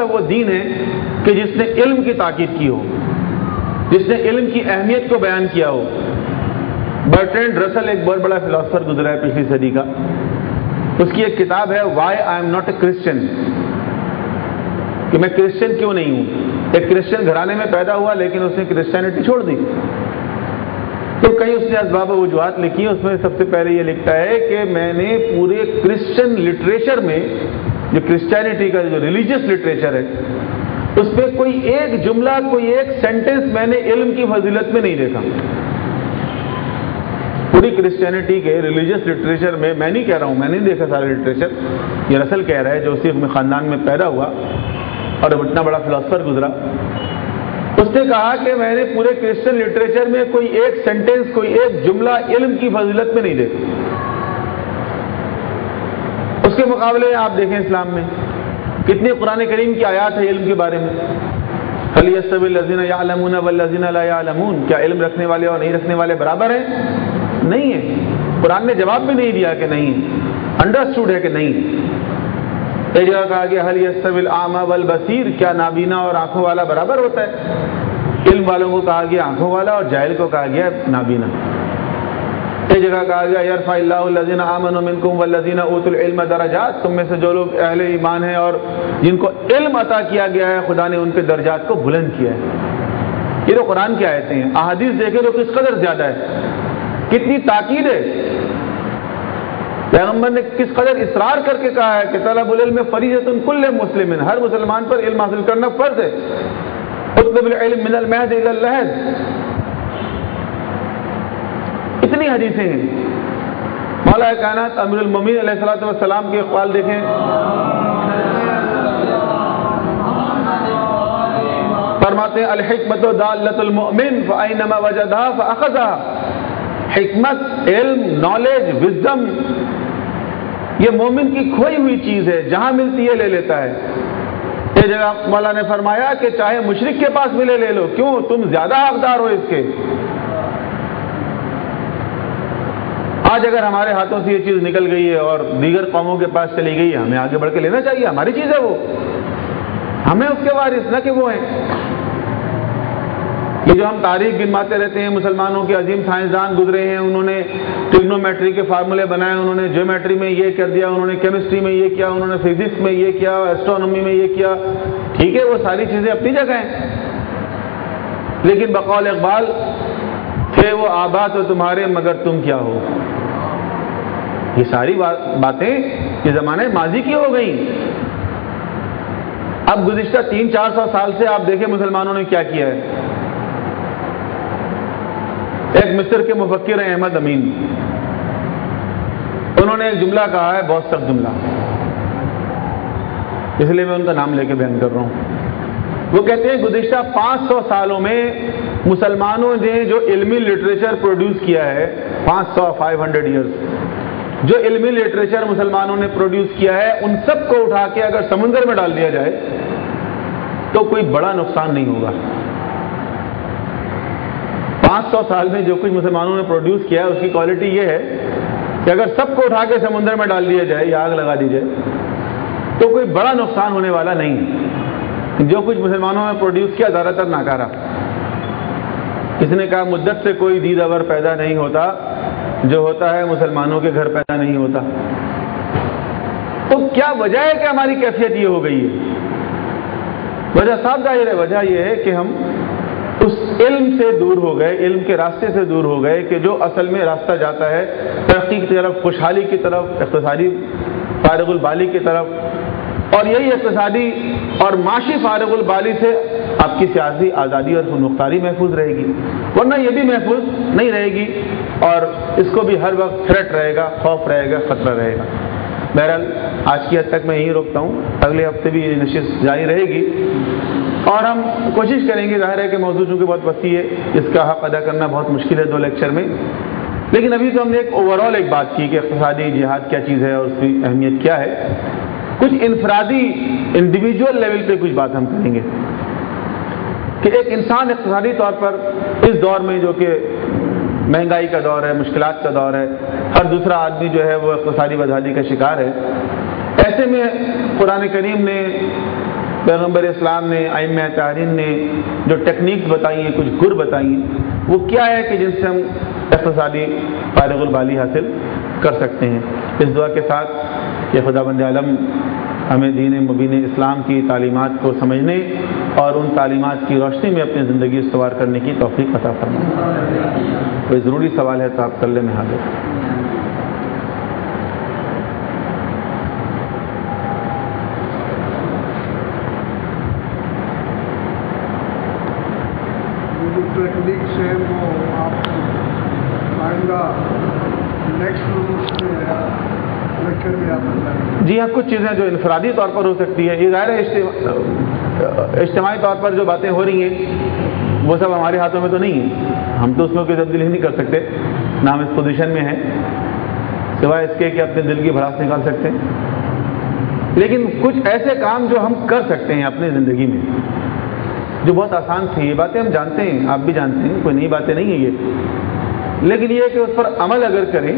سا وہ دین ہے کہ جس نے علم کی تاکید کی ہو، جس نے علم کی اہمیت کو بیان کیا ہو۔ برٹرینڈ رسل ایک بہت بڑا فلاسفر گزرا ہے پچھلی صدی کا، اس کی ایک کتاب ہے why I am not a Christian, کہ میں کرسچن کیوں نہیں ہوں۔ ایک کرسچن گھرانے میں پیدا ہوا لیکن اس نے کرسچینٹی چھوڑ دی، تو کئی اس نے اسباب و وجوہات لکھی، اس میں سب سے پہلے یہ لکھتا ہے کہ میں نے پورے کرسچن لٹریچر میں، جو کرسچینٹی کا جو ریلیجیس لٹریچر ہے، اس پہ کوئی ایک جملہ، کوئی ایک سینٹنس میں نے علم کی فضیلت میں نہیں دیکھا۔ پوری کرسچینٹی کے ریلیجیس لٹریچر میں، میں نہیں کہہ رہا ہوں، میں نہیں دیکھا سارا لٹریچر، یہ رسل کہہ رہا ہے جو سکھ خاندان میں پیدا ہوا اور اتنا بڑا فلاسفر گزرا۔ اس نے کہا کہ میں نے پورے کرسچن لٹریچر میں کوئی ایک سینٹنس، کوئی ایک جملہ علم کی فضیلت میں نہیں دیکھا۔ اس کے مقابلے آپ دیکھیں اسلام میں کتنی قرآن کریم کی آیات ہے علم کے بارے میں۔ هل يستوي الذين يعلمون والذين لا يعلمون، کیا علم رکھنے والے اور نہیں رکھنے والے برابر ہیں؟ نہیں ہے۔ قرآن نے جواب بھی نہیں دیا کہ نہیں، انڈرسٹوڈ ہے کہ نہیں۔ ایک جگہ کہا گیا هل يستوي الأعمى والبصير، کیا نابینا اور آنکھوں والا برابر ہوتا ہے؟ علم والوں کو کہا گیا آنکھوں والا اور جاہل کو کہا گیا نابینا۔ ایک جگہ کہا گیا یرفع اللہ الذین آمنوا منکم والذین اوتوا العلم درجات، تم میں سے جو لوگ اہل ایمان ہیں اور جن کو علم عطا کیا گیا ہے، خدا نے ان کے درجات کو بلند کیا ہے۔ یہ تو قرآن کی آیتیں ہیں۔ احادیث دیکھیں تو کس قدر زیادہ ہے، کتنی تاکید ہے۔ پیغمبر نے کس قدر اصرار کر کے کہا ہے کہ طلب العلم فریضۃ کل مسلم، ہر مسلمان پر علم حاصل کرنا فرض ہے۔ اطلب العلم من المہد الی اللحد، اتنی حدیثیں ہیں۔ مولا کائنات امیر المومنین علیہ الصلوۃ والسلام کے اقوال دیکھیں، فرماتے ہیں الحکمت دالۃ المؤمن فأینما وجدها فأخذها، حکمت، علم، نالج، وزڈم یہ مومن کی کھوئی ہوئی چیز ہے، جہاں ملتی ہے لے لیتا ہے۔ یہ جگہ مولا نے فرمایا کہ چاہے مشرک کے پاس ملے لے لو، کیوں؟ تم زیادہ حقدار ہو اس کے۔ آج اگر ہمارے ہاتھوں سے یہ چیز نکل گئی ہے اور دیگر قوموں کے پاس چلی گئی ہے، ہمیں آگے بڑھ کے لینا چاہیے، ہماری چیز ہے وہ، ہمیں اس کے وارث، نہ کہ وہ ہیں۔ یہ جو ہم تاریخ گنواتے رہتے ہیں، مسلمانوں کے عظیم سائنسدان گزرے ہیں، انہوں نے ٹریگنومیٹری کے فارمولے بنائے، انہوں نے جیومیٹری میں یہ کر دیا، انہوں نے کیمسٹری میں یہ کیا، انہوں نے فزکس میں یہ کیا، ایسٹرونومی میں یہ کیا، ٹھیک ہے، وہ ساری چیزیں اپنی جگہ ہیں، لیکن بقول اقبال تھے وہ آبا تو تمہارے مگر تم کیا ہو۔ یہ ساری باتیں یہ زمانے ماضی کی ہو گئیں۔ اب گزشتہ 300-400 سال سے آپ دیکھیں مسلمانوں نے کیا کیا ہے۔ ایک مصر کے مفکر ہیں احمد امین، انہوں نے ایک جملہ کہا ہے، بہت سخت جملہ، اس لیے میں ان کا نام لے کے بیان کر رہا ہوں۔ وہ کہتے ہیں گزشتہ 500 سالوں میں مسلمانوں نے جو علمی لٹریچر پروڈیوس کیا ہے، 500 ایئرز، جو علمی لٹریچر مسلمانوں نے پروڈیوس کیا ہے، ان سب کو اٹھا کے اگر سمندر میں ڈال دیا جائے تو کوئی بڑا نقصان نہیں ہوگا۔ 500 سال میں جو کچھ مسلمانوں نے پروڈیوس کیا ہے، اس کی کوالٹی یہ ہے کہ اگر سب کو اٹھا کے سمندر میں ڈال دیا جائے یا آگ لگا دی جائے تو کوئی بڑا نقصان ہونے والا نہیں۔ جو کچھ مسلمانوں نے پروڈیوس کیا زیادہ تر ناکارہ۔ کسی نے کہا مدت سے کوئی دیدور پیدا نہیں ہوتا، جو ہوتا ہے مسلمانوں کے گھر پیدا نہیں ہوتا۔ تو کیا وجہ ہے کہ ہماری کیفیت یہ ہو گئی ہے؟ وجہ صاف ظاہر ہے، وجہ یہ ہے کہ ہم اس علم سے دور ہو گئے، علم کے راستے سے دور ہو گئے کہ جو اصل میں راستہ جاتا ہے ترقی کی طرف، خوشحالی کی طرف، اقتصادی فارغ البالی کی طرف، اور یہی اقتصادی اور معاشی فارغ البالی سے آپ کی سیاسی آزادی اور خودمختاری محفوظ رہے گی، ورنہ یہ بھی محفوظ نہیں رہے گی اور اس کو بھی ہر وقت تھریٹ رہے گا، خوف رہے گا، خطرہ رہے گا۔ بہرحال آج کی حد تک میں یہیں روکتا ہوں، اگلے ہفتے بھی یہ نشست جاری رہے گی اور ہم کوشش کریں گے، ظاہر ہے کہ موضوع چونکہ بہت وسیع ہے، اس کا حق ادا کرنا بہت مشکل ہے 2 لیکچر میں، لیکن ابھی تو ہم نے ایک اوورآل ایک بات کی کہ اقتصادی جہاد کیا چیز ہے اور اس کی اہمیت کیا ہے۔ کچھ انفرادی انڈیویجول لیول پہ کچھ بات ہم کریں گے کہ ایک انسان اقتصادی طور پر اس دور میں جو کہ مہنگائی کا دور ہے، مشکلات کا دور ہے، ہر دوسرا آدمی جو ہے وہ اقتصادی بدحالی کا شکار ہے، ایسے میں قرآن کریم نے پیغمبر اسلام نے، ائمہ طاہرین نے جو ٹیکنیکس بتائی ہیں، کچھ گر بتائی ہیں، وہ کیا ہے کہ جن سے ہم اقتصادی فارغ البالی حاصل کر سکتے ہیں۔ اس دعا کے ساتھ کہ خداوند عالم ہمیں دین مبین اسلام کی تعلیمات کو سمجھنے اور ان تعلیمات کی روشنی میں اپنی زندگی استوار کرنے کی توفیق عطا فرمائے۔ کوئی ضروری سوال ہے تو آپ کر لیں، میں حاضر۔ ٹیکنیکس ہے وہ آپ آئندہ نیکسٹ لیکچر میں آپ بتائیں۔ جی ہاں، کچھ چیزیں جو انفرادی طور پر ہو سکتی ہیں، یہ ظاہر ہے اجتماعی طور پر جو باتیں ہو رہی ہیں وہ سب ہمارے ہاتھوں میں تو نہیں ہیں، ہم تو اس میں کوئی تبدیلی نہیں کر سکتے، نہ ہم اس پوزیشن میں ہیں سوائے اس کے کہ اپنے دل کی بھڑاس نکال سکتے ہیں۔ لیکن کچھ ایسے کام جو ہم کر سکتے ہیں اپنی زندگی میں جو بہت آسان تھی، یہ باتیں ہم جانتے ہیں، آپ بھی جانتے ہیں، کوئی نئی باتیں نہیں ہیں یہ، لیکن یہ کہ اس پر عمل اگر کریں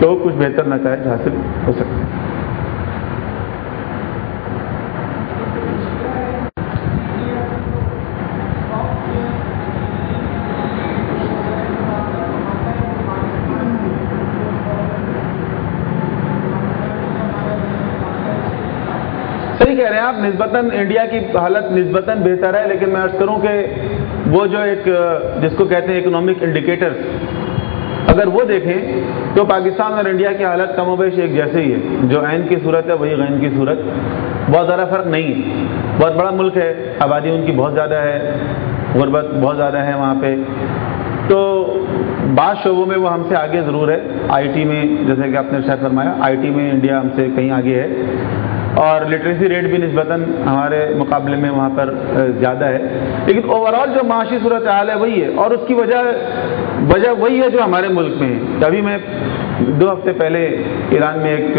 تو کچھ بہتر نتائج حاصل ہو سکتے ہیں۔ صحیح کہہ رہے ہیں آپ، نسبتاً انڈیا کی حالت نسبتاً بہتر ہے، لیکن میں عرض کروں کہ وہ جو ایک جس کو کہتے ہیں اکنامک انڈیکیٹرز، اگر وہ دیکھیں تو پاکستان اور انڈیا کی حالت کم و بیش ایک جیسے ہی ہے، جو عین کی صورت ہے وہی غین کی صورت، بہت زیادہ فرق نہیں ہے۔ بہت بڑا ملک ہے، آبادی ان کی بہت زیادہ ہے، غربت بہت زیادہ ہے وہاں پہ، تو بعض شعبوں میں وہ ہم سے آگے ضرور ہے۔ آئی ٹی میں جیسے کہ آپ نے ارشاد فرمایا، آئی ٹی میں انڈیا ہم سے کہیں آگے ہے، اور لٹریسی ریٹ بھی نسبتاً ہمارے مقابلے میں وہاں پر زیادہ ہے، لیکن اوورال جو معاشی صورتحال ہے وہی ہے، اور اس کی وجہ وہی ہے جو ہمارے ملک میں ہے۔ ابھی میں 2 ہفتے پہلے ایران میں ایک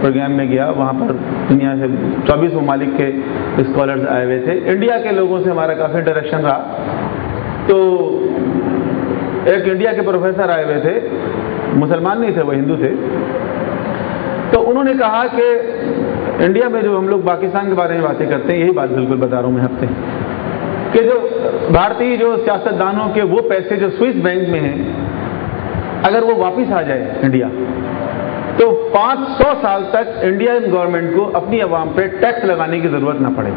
پروگرام میں گیا، وہاں پر دنیا سے 24 ممالک کے اسکالرز آئے ہوئے تھے، انڈیا کے لوگوں سے ہمارا کافی انٹریکشن رہا۔ تو ایک انڈیا کے پروفیسر آئے ہوئے تھے، مسلمان نہیں تھے، وہ ہندو تھے، تو انہوں نے کہا کہ انڈیا میں جو ہم لوگ پاکستان کے بارے میں باتیں کرتے ہیں، یہی بات بالکل بتا رہا ہوں میں ہفتے، کہ جو بھارتی جو سیاستدانوں کے وہ پیسے جو سوئس بینک میں ہیں، اگر وہ واپس آ جائے انڈیا تو 500 سال تک انڈین گورنمنٹ کو اپنی عوام پہ ٹیکس لگانے کی ضرورت نہ پڑے۔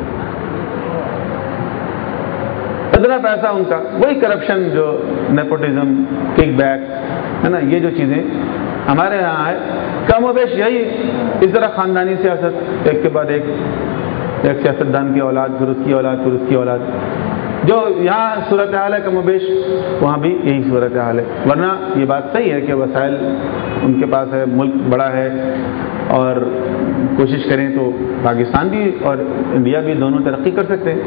اتنا پیسہ ان کا، وہی کرپشن جو نیپوٹزم، کک بیک ہے نا، یہ جو چیزیں ہمارے یہاں ہے، کم و بیش یہی اس طرح خاندانی سیاست، ایک کے بعد ایک سیاستدان کی اولاد، پھر اس کی اولاد، پھر اس کی اولاد، جو یہاں صورتحال ہے کم و بیش وہاں بھی یہی صورتحال ہے۔ ورنہ یہ بات صحیح ہے کہ وسائل ان کے پاس ہے، ملک بڑا ہے، اور کوشش کریں تو پاکستان بھی اور انڈیا بھی دونوں ترقی کر سکتے ہیں،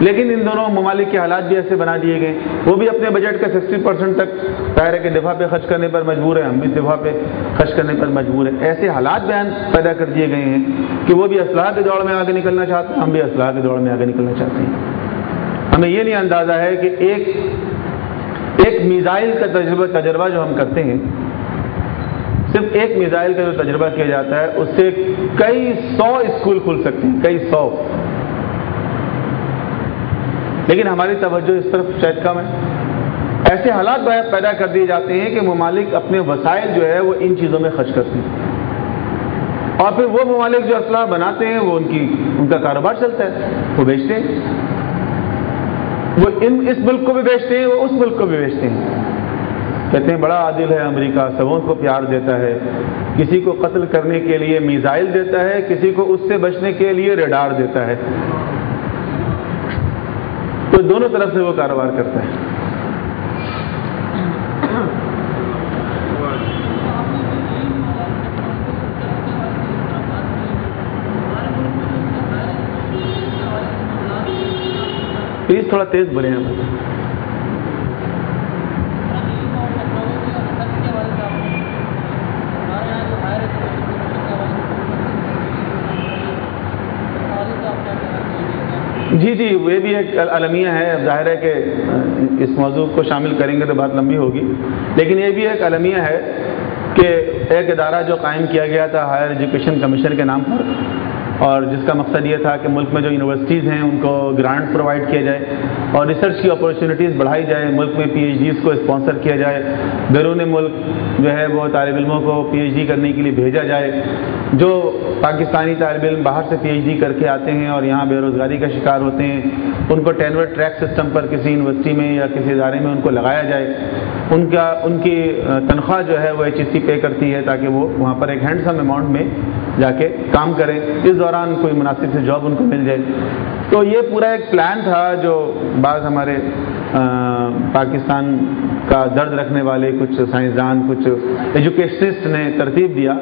لیکن ان دونوں ممالک کے حالات بھی ایسے بنا دیے گئے، وہ بھی اپنے بجٹ کا 60% تک ظاہر ہے کہ دفاع پہ خرچ کرنے پر مجبور ہے، ہم بھی دفاع پہ خرچ کرنے پر مجبور ہیں۔ ایسے حالات بیان پیدا کر دیے گئے ہیں کہ وہ بھی اسلحہ کی دوڑ میں آگے نکلنا چاہتے ہیں، ہم بھی اسلحہ کی دوڑ میں آگے نکلنا چاہتے ہیں۔ ہمیں یہ نہیں اندازہ ہے کہ ایک میزائل کا تجربہ جو ہم کرتے ہیں، صرف ایک میزائل کا جو تجربہ کیا جاتا ہے، اس سے کئی 100 اسکول کھل سکتے ہیں، کئی 100، لیکن ہماری توجہ اس طرف شاید کم ہے۔ ایسے حالات پیدا کر دیے جاتے ہیں کہ ممالک اپنے وسائل جو ہے وہ ان چیزوں میں خرچ کرتے ہیں، اور پھر وہ ممالک جو اسلحہ بناتے ہیں وہ ان کا کاروبار چلتا ہے، وہ بیچتے ہیں، وہ اس ملک کو بھی بیچتے ہیں، وہ اس ملک کو بھی بیچتے ہیں۔ کہتے ہیں بڑا عادل ہے امریکہ، سبوں کو پیار دیتا ہے، کسی کو قتل کرنے کے لیے میزائل دیتا ہے، کسی کو اس سے بچنے کے لیے ریڈار دیتا ہے، تو دونوں طرف سے وہ کاروبار کرتا ہے۔ پلیز تھوڑا تیز بولیں ہیں۔ جی جی، یہ بھی ایک المیہ ہے، اب ظاہر ہے کہ اس موضوع کو شامل کریں گے تو بات لمبی ہوگی، لیکن یہ بھی ایک المیہ ہے کہ ایک ادارہ جو قائم کیا گیا تھا ہائر ایجوکیشن کمیشن کے نام پر، اور جس کا مقصد یہ تھا کہ ملک میں جو یونیورسٹیز ہیں ان کو گرانٹ پرووائڈ کیا جائے اور ریسرچ کی اپرچونیٹیز بڑھائی جائے، ملک میں پی ایچ ڈیز کو اسپانسر کیا جائے، بیرون ملک جو ہے وہ طالب علموں کو پی ایچ ڈی کرنے کے لیے بھیجا جائے. جو پاکستانی طالب علم باہر سے پی ایچ ڈی کر کے آتے ہیں اور یہاں بے روزگاری کا شکار ہوتے ہیں، ان کو ٹینور ٹریک سسٹم پر کسی یونیورسٹی میں یا کسی ادارے میں ان کو لگایا جائے. ان کی تنخواہ جو ہے وہ HEC پے کرتی ہے تاکہ وہ وہاں پر ایک ہینڈسم اماؤنٹ میں جا کے کام کریں، اس دوران کوئی مناسب سے جاب ان کو مل جائے. تو یہ پورا ایک پلان تھا جو بعض ہمارے پاکستان کا درد رکھنے والے کچھ سائنسدان، کچھ ایجوکیشنسٹ نے ترتیب دیا،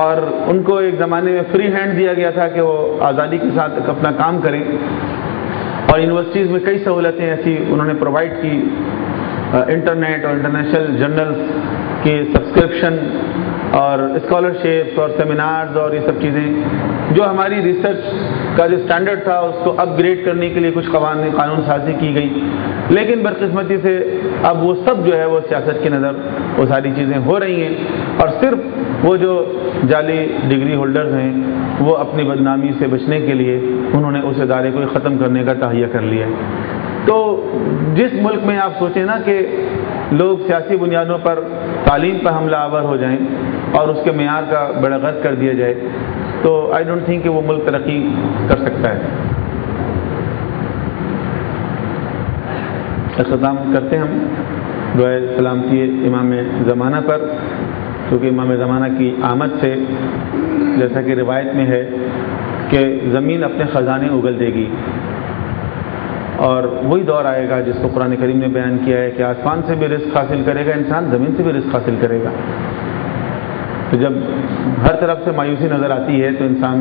اور ان کو ایک زمانے میں فری ہینڈ دیا گیا تھا کہ وہ آزادی کے ساتھ اپنا کام کریں. اور یونیورسٹیز میں کئی سہولتیں ایسی انہوں نے پرووائڈ کی، انٹرنیٹ اور انٹرنیشنل جرنلز کی سبسکرپشن اور اسکالرشپس اور سیمینارز اور یہ سب چیزیں، جو ہماری ریسرچ کا جو اسٹینڈرڈ تھا اس کو اپ گریڈ کرنے کے لیے کچھ قانون سازی کی گئی. لیکن بدقسمتی سے اب وہ سب جو ہے وہ سیاست کی نظر وہ ساری چیزیں ہو رہی ہیں، اور صرف وہ جو جعلی ڈگری ہولڈرز ہیں وہ اپنی بدنامی سے بچنے کے لیے انہوں نے اس ادارے کو ختم کرنے کا تہیہ کر لیا ہے. تو جس ملک میں آپ سوچیں نا کہ لوگ سیاسی بنیادوں پر تعلیم پر حملہ آور ہو جائیں اور اس کے معیار کا بڑا غلط کر دیا جائے، تو آئی ڈونٹ تھنک کہ وہ ملک ترقی کر سکتا ہے. اختتام کرتے ہیں ہم دعائے سلامتی امام زمانہ پر، کیونکہ امام زمانہ کی آمد سے جیسا کہ روایت میں ہے کہ زمین اپنے خزانے اگل دے گی، اور وہی دور آئے گا جس کو قرآن کریم نے بیان کیا ہے کہ آسمان سے بھی رزق حاصل کرے گا انسان، زمین سے بھی رزق حاصل کرے گا. تو جب ہر طرف سے مایوسی نظر آتی ہے تو انسان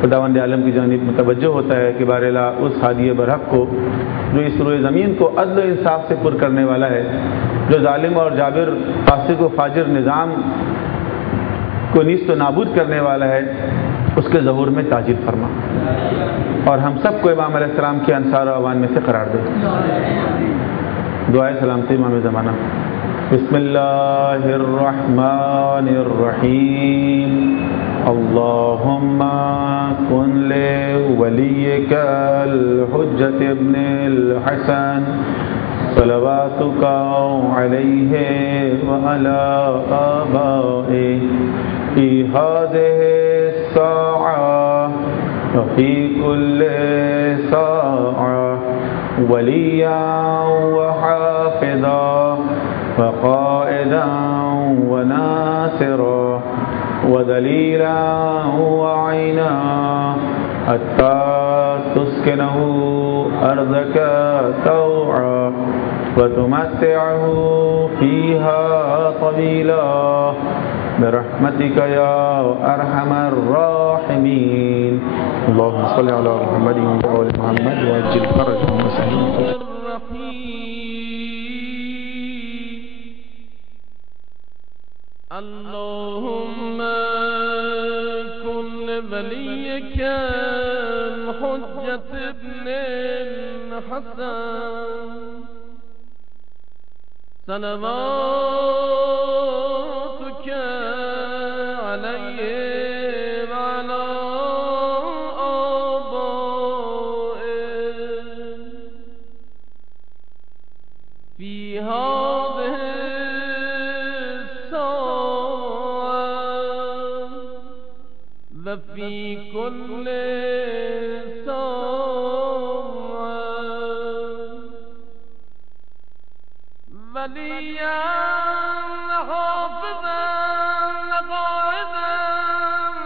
خداوند عالم کی جانب متوجہ ہوتا ہے کہ بارلا اس ہادی برحق کو جو اس روئے زمین کو عدل و انصاف سے پر کرنے والا ہے، جو ظالم اور جابر فاسق و فاجر نظام کو نیست و نابود کرنے والا ہے، اس کے ظہور میں تاجر فرما، اور ہم سب کو امام علیہ السلام کے انصار و اعوان میں سے قرار دے. دعائے سلامتی امام زمانہ. بسم اللہ الرحمن الرحیم. اللہم کن لولیک الحجۃ ابن الحسن صلواتک علیہ وعلی آبائہ فی ہذہ الساعۃ وفی کل ساعۃ ولییا وحافظا وقائدا وناصرا ودلیلا وعینا حتی تسکنہ ارضک طوعا وتمتعہ فیہا طویلا برحمتک یا ارحم الراحمین. اللہم صلی علی محمد وعلی محمد وعجل فرجهم وسلم. اللهم كن وليك الحجة ابن الحسن صلواتك عليه وعلى آبائه في هذه وفي كل ساعة وليا حافظا قائدا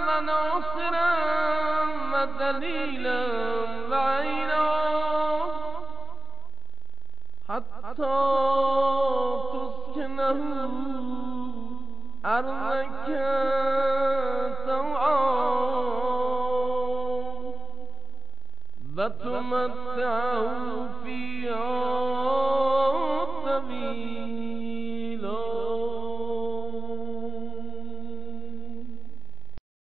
وناصرا ودليلا وعينا حتى تسكنه أرضك وتمتعوا فيها